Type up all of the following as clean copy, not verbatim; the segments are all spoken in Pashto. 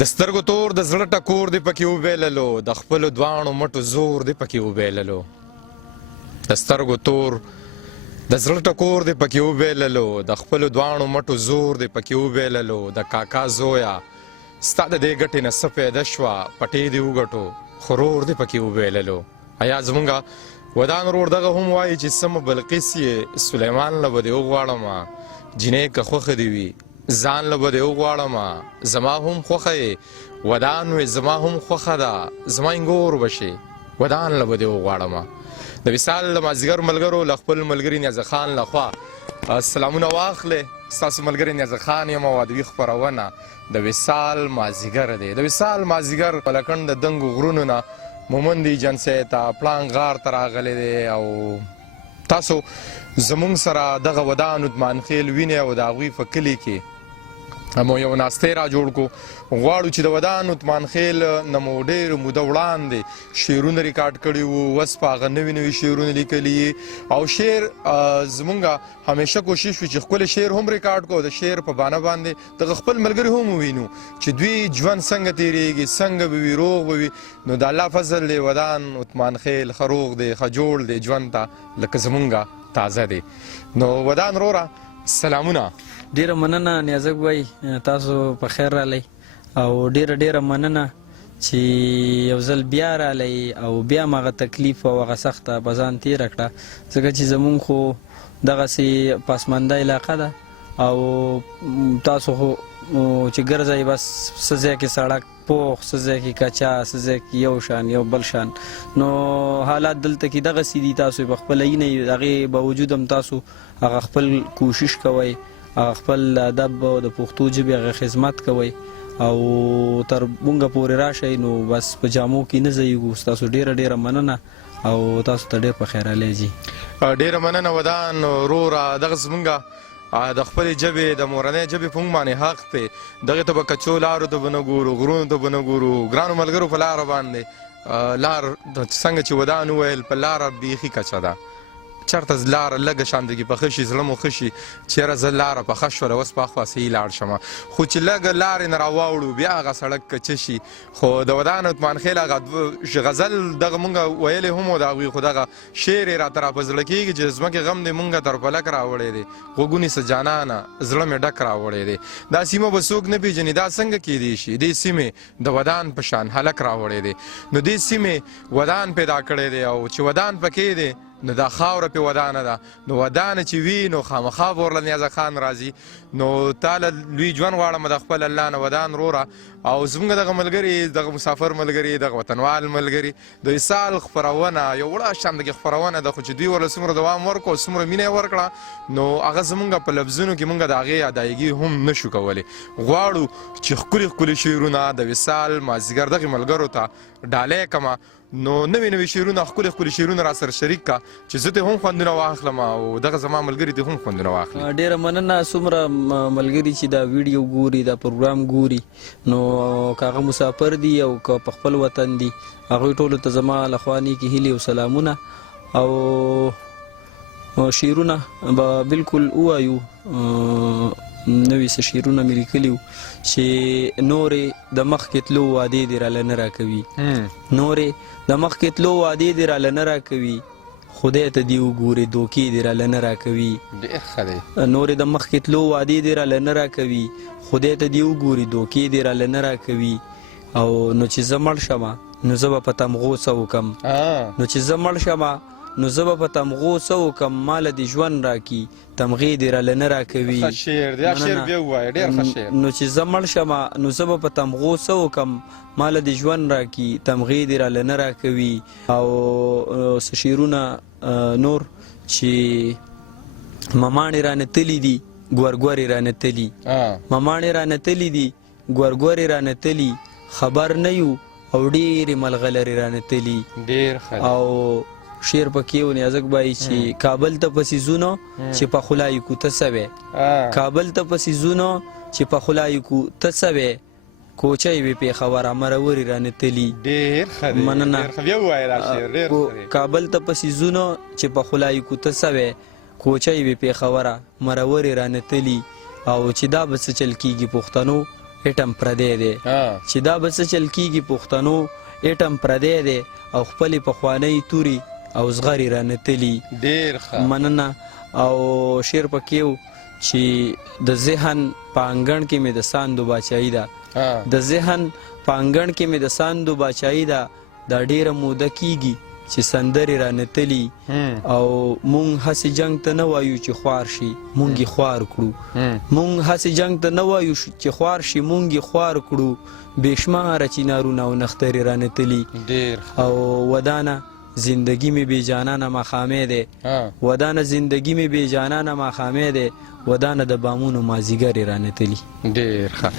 د سترګو تور د زړه ټکور دې پکې وبیللو د خپلو دواړو مټو زور دې پکې وبیللو د سترګو تور د زړه ټکور دې پکې وبیللو د خپلو دواړو مټو زور دې پکې وبیللو د کاکا زویا ستا د دې ګټې نه څه پیدا شوه پټې دې وګټو خرور دې پکې وبیللو ایا زمونږ ودان ورور دغه هم وایي چې سمه بلقیس یې سلیمان له به دې وغواړمه جینۍ که خوښه دې وي ځان له به دې وغواړمه زما هم خوښه یې ودان وې زما هم خوښه ده زما انګور به شې ودان له به دې وغواړمه د وصال له مازدیګر ملګرو له خپل ملګري نیازه خان لخوا سلامونه واخلې ستاسو ملګري نیازه خان یم او ادبي خپرونه د وصال مازدیګر دی د وصال مازدیګر په لکنډ د دنګو غرونو نه مومندي جنسۍ ته پړانګ غار ته راغلی دی او تاسو زمونږ سره دغه ودان عثمان خیل وینئ او د هغوی په کلي کې مو یو ناستی را جوړ کو غواړو چې د ودان عثمان خیل نه مو ډېر موده وړاندې شعرونه ریکارډ کړي وو اوس په هغه نوي نوي شعرونه لیکلي او شعر زمونږ همیشه کوشش وي چې ښکلی شعر هم ریکارډ کړو د شعر په بانه باندې دغه خپل ملګري هم ووینو چې دوی ژوند څنګه تېرېږي څنګه به وي روغ به وي نو د الله فضل دی ودان عثمان خیل ښه روغ دی ښه جوړ دی ژوند ته لکه زمونږ تازه دی نو ودان وروره سلامونه ډیره مننه نیازک وای تاسو په خیر رالی او ډیره مننه چې یو ځل بیا رالی او بیا مغه تکلیف او هغه سخته په ځان تېره کړه ځکه چې زمونږ خو دغسې پسمانده علاقه ده او تاسو خو چې ګرځئ بس څه ځای کې سړک پوخ څه ځای کې کچا څه ځای کې یو شان یو بل شان نو حالات دلته کې دغسې دي تاسو په خپله یې نه هغې باوجود هم تاسو هغه خپل کوشش کوئ خپل ادب او د پښتو ژبې هغه خدمت کوئ او تر مونږه پورې راشئ نو بس په جامو کې نه ځایږو ستاسو ډیره مننه او تاسو ته ډیر په خیر رالی جي ډیره مننه ودان وروره دغه زمونږه د خپلې ژبې د مورنۍ ژبې په موږ باندې حق دی دغې ته به کچو لارو ته به نه ګورو غرونو ته به نه ګورو ګرانو ملګرو په لاره باندې لار څنګه چې ودان وویل په لاره بیخي کچه ده چېرته لاره لږه شاندګي پخه شي زړه مو ښه شي چېرې زه لاره پخه شوله اوس په اخوا صحیح لاړ شمه خو چې لږه لارې نه راواوړو بیا هغه سړک کچه شي خو د ودان عثمان خیل هغه غزل دغه مونږ ویلی هم و د هغوی خو دغه شعر یې راته راپه زړه کېږي چې ځمکې غم دی مونږه تر فلک راوړی دی غوږونې څه جانانه زړه مې ډک راوړی دی دا سیمه به څوک نه پېژني دا څنګه کیدی شي دې سیمې د ودان په شان هلک راوړی دی نو دې سیمې ودان پیدا کړی دی او چې ودان پکې دی نو دا خاوره پې ودانه ده نو ودانه چې وي نو خامخا به ورله نیازه خان راځي نو تاله لوی ژوند غواړم د خپل الله نه ودان وروره او زمونږ دغه ملګري دغه مسافر ملګري دغه وطنوال ملګري د وصال خپرونه یو وړه شاندګي خپرونه ده خو چې دوی ورله څومره دوام ورکړو څومره مینه یې ورکړه نو هغه زمونږ په لفظونو کې مونږ د هغې ادایګي هم نشو کولی غواړو چې ښکلي شعرونه د وصال مازدیګر دغې ملګرو ته ډالۍ کړمه نو نوي شعرونه ښکلي شعرونه را سره شریک کا چې زه ته هم خوندونه واخلم او دغه زما ملګري ته هم خوندونه واخلي ډیره مننه څومره ملګري چې دا ویډیو ګوري دا پروګرام ګوري نو که هغه مسافر دي او که په خپل وطن دي هغوی ټولو ته زما لخوا نیکې هیلې او سلامونه او شعرونه به بالکل ووایو نوي څه شعرونه مې لیکلي وو چې نورې د مخکې تلو وعدې دې راله نه راکوي نورې د مخکې تلو وعدې دې راله نه راکوي خدای ته دې وګورې دوکې دې راله نه راکوي نورې د مخکې تلو وعدې دې راله نه راکوي خدای ته دې وګورې دوکې دې راله نه راکوي او نو چې زه مړ شمه نو زه به په تمغو څه وکړم نو چې زه مړ شمه نو زه به په تمغو څه وکړم ماله دې ژوند راکي تمغې دې راله نه راکوي نو چې زه مړ شمه نو زه به په تمغو څه وکړم ماله دې ژوند راکي تمغې دې راله نه راکوي او څه شعرونه نور چې مماڼې رانه تلي دي ګورګورې رانه تلي مماڼې رانه تلي دي ګورګورې رانه تلي خبر نه یو او ډېرې ملغلرې رانه تلي او شعر پکې و نیازک بای چې کابل ته پسې ځونو چې په خلای کو ته سوې کابل ته پسې ځونو چې په خلای کو ته سوې کوچی وي پېښور مرورې رانه تلي مننه کابل ته پسې ځونو چې په خلای کو ته سوې کوچی وي پېښوره مرورې رانه تلي او چې دا به څه چل کېږي پښتنو اټم پردی دی چې دا به څه چل کېږي پښتنو اټم پردی دی او خپلې پخوانۍ تورې او زغرې رانتلي ډېر ښه مننه او شعر پکې و چې د ذهن په انګڼ کې مې د ساندو باچایي ده د ذهن په انګڼ کې مې د ساندو باچایي ده دا ډېره موده کېږي چې سندرې رانتلي او مونږ هسې جنګ ته نه وایو چې خوار شي مونږ یې خوار کړو مونږ هسې جنګ ته نه وایو چې خوار شي مونږ یې خوار کړو بېشماره چینارونه او نخترې رانتلي او ودانه زندگی می بی جانانه مخامې دی ودانه زندگی می بی جانانه مخامې دی ودانه د بامونو مازیګرې رانتلي ډېر ښه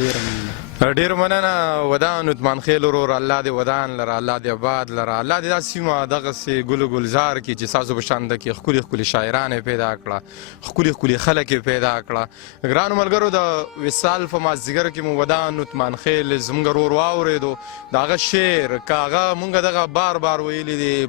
ډېر مننه ودان عثمان خیل ورور الله دې ودان لره الله دې آباد لره الله دې دا سیمه دغسې ګل ګلزار کړي چې ستاسو په شانده کې ښکلي ښکلي شاعران یې پیدا کړه ښکلي ښکلي خلک یې پیدا کړه ګرانو ملګرو د وصال په مازدیګر کې مو ودان عثمان خیل زموږ ورور واورېدو د هغه شعر که هغه مونږ دغه بار بار ویلي دي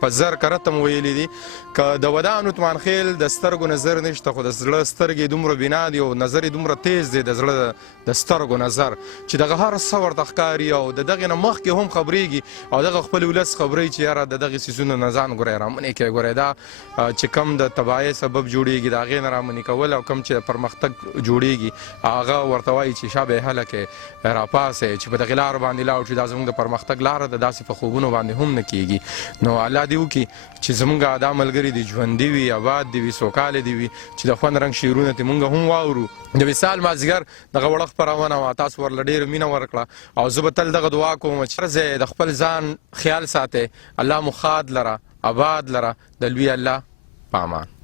په زر کرته مو ویلي دي که د ودان عثمان خیل د سترګو نظر نشته خو د زړه سترګې دومره بنا دي او نظر یې دومره تیز دی د زړه د سترګو نظر چې دغه هر څه ورته ښکاري او د دغې نه مخکې هم خبرېږي او دغه خپل ولس خبروي چې یاره د دغې څیزونو نه ځان ګورئ رامنې کوئ ګورئ دا چې کم د تباهۍ سبب جوړېږي د هغې نه رامنې کول او کم چې د پرمختګ جوړېږي هغه ورته وایي چې شابه هلکې راپاسئ چې په دغې لارو باندې لاړ شو دا زموږ د پرمختګ لاره ده داسې په خوبونو باندې هم نه کېږي نو الله دې وکړي چې زموږ دا ملګري دي ژوندي وي آباد دي وي سوکاله دي وي چې د خوند رنګ شعرونه دې مونږ هم واورو د وصال مازدیګر دغه وړه خپرونه وه تاسو ورله ډېره مینه ورکړه او زه به تل دغه دعا کوم چې هر ځای د خپل ځان خیال ساتئ الله مو ښاد لره آباد لره د لوی الله په امان